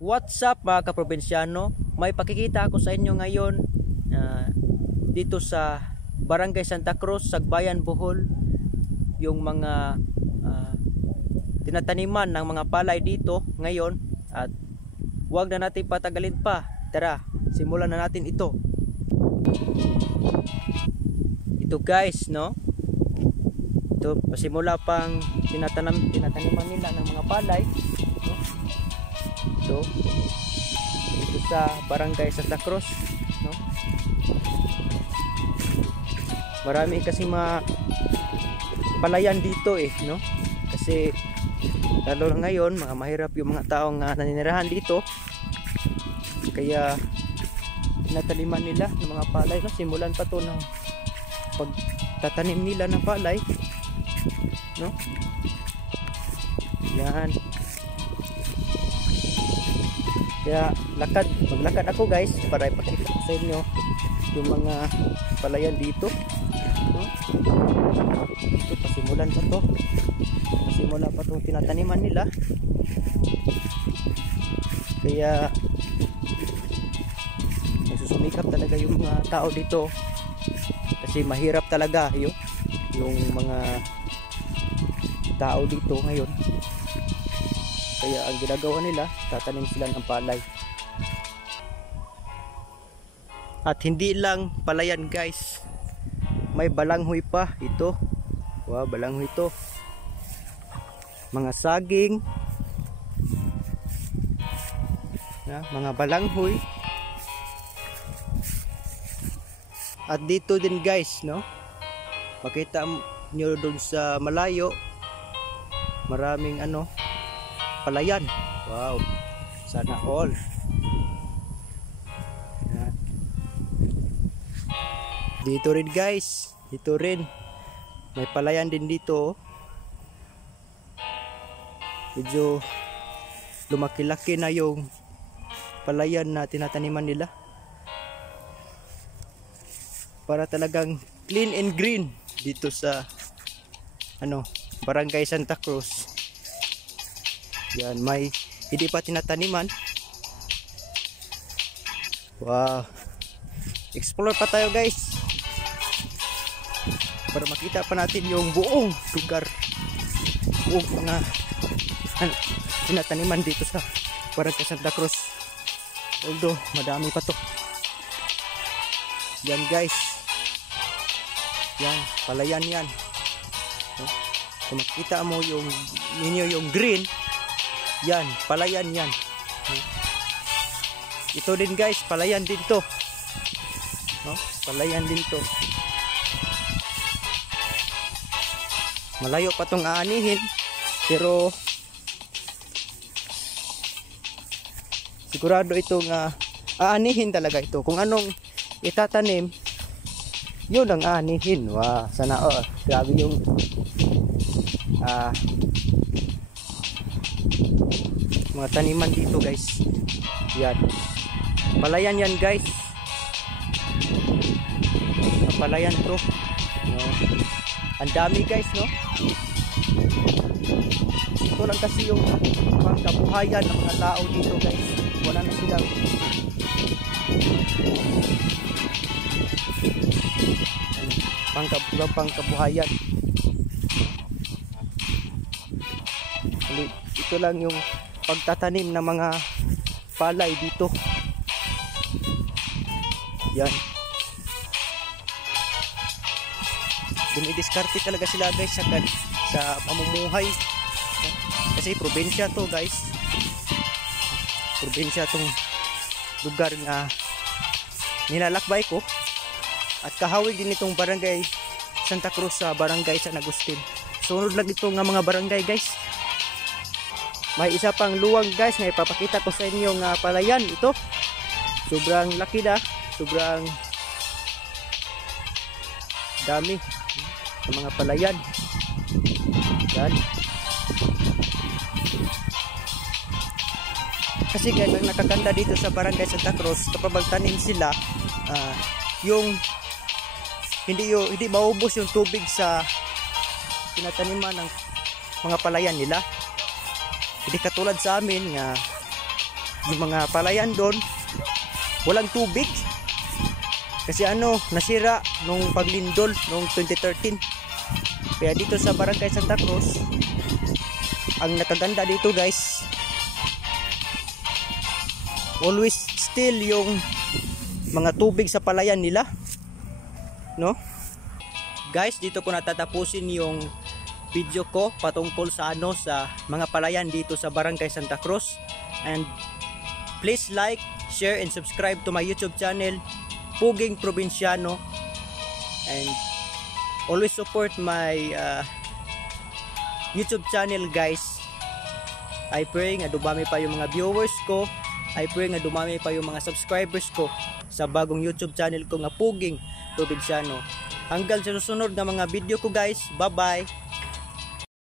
What's up mga kaprobinsyano? May pakikita ako sa inyo ngayon dito sa Barangay Santa Cruz, Sagbayan, Bohol. Yung mga tinataniman ng mga palay dito ngayon. At huwag na natin patagalin pa. Tara, simulan na natin ito. Ito guys, no? Ito, pasimula pang tinataniman nila ng mga palay. Ito sa Barangay Santa Cruz, no? Marami kasi mga palayan dito no? Kasi lalo na ngayon, mga mahirap yung mga taong naninirahan dito. Kaya tinataniman nila ng mga palay, no? Simulan pa to ng pagtatanim nila ng palay, no? Yan. Kaya maglakad ako guys para ipakita ko sa inyo yung mga palayan dito, no? Ito pasimulan pa to. Pasimula pa itong tinataniman nila. Kaya nagsusumikap talaga yung mga tao dito. Kasi mahirap talaga yung mga tao dito ngayon. Kaya ang ginagawa nila, tatanim sila ng palay. At hindi lang palayan guys, may balanghoy pa ito. Wow, balanghoy ito. Mga saging, mga balanghoy. At dito din guys, no? Makita nyo doon sa malayo, maraming palayan. Wow, sana all. Yan. Dito rin guys, dito rin may palayan din dito. Medyo lumaki-laki na yung palayan na tinataniman nila, para talagang clean and green dito sa Barangay Santa Cruz. Yan, may hindi pa tinataniman. Wow, explore pa tayo guys para makita pa natin yung buong lugar, buong mga tinataniman dito sa Barangay Santa Cruz. Although madami pa to. Yan guys, yan palayan yan. Kung makita mo yung green, yan palayan yan. Ito din guys, palayan din to, no? Palayan din to. Malayo pa tong aanihin, pero sigurado itong aanihin talaga ito. Kung anong itatanim, yun ang aanihin. Wow, sana grabe yung mga taniman dito guys. Yan, palayan yan guys. Palayan to, no? Ang dami guys, no? Ito lang kasi yung pangkabuhayan ng mga tao dito guys. Wala na silang pangkabuhayan. Ito lang yung pagtatanim ng mga palay dito. Yan, dumidiskarte talaga sila guys sa pamumuhay. Kasi probinsya to guys, probinsya tong lugar na nilalakbay ko. At kahawig din itong Barangay Santa Cruz sa Barangay San Agustin. Sunod lang ito nga mga barangay guys. May isa pang luwang guys na ipapakita ko sa inyo nga palayan. Ito sobrang laki na, sobrang dami ng mga palayan. Yan. Kasi guys, ang nakaganda dito sa Barangay Santa Cruz, kapag magtanim sila, yung hindi maubos yung tubig sa tinataniman ng mga palayan nila. Hindi katulad sa amin nga yung mga palayan doon walang tubig kasi nasira nung paglindol nung 2013. Kaya dito sa Barangay Santa Cruz, ang nakaganda dito guys, always still yung mga tubig sa palayan nila, no? Guys, dito ko natatapusin yung video ko patungkol sa sa mga palayan dito sa Barangay Santa Cruz. And please like, share, and subscribe to my YouTube channel, Puging Probinsyano, and always support my YouTube channel guys. I pray nga dumami pa yung mga viewers ko, I pray nga dumami pa yung mga subscribers ko sa bagong YouTube channel ko nga Puging Probinsyano. Hanggang sa susunod nga mga video ko guys, bye bye.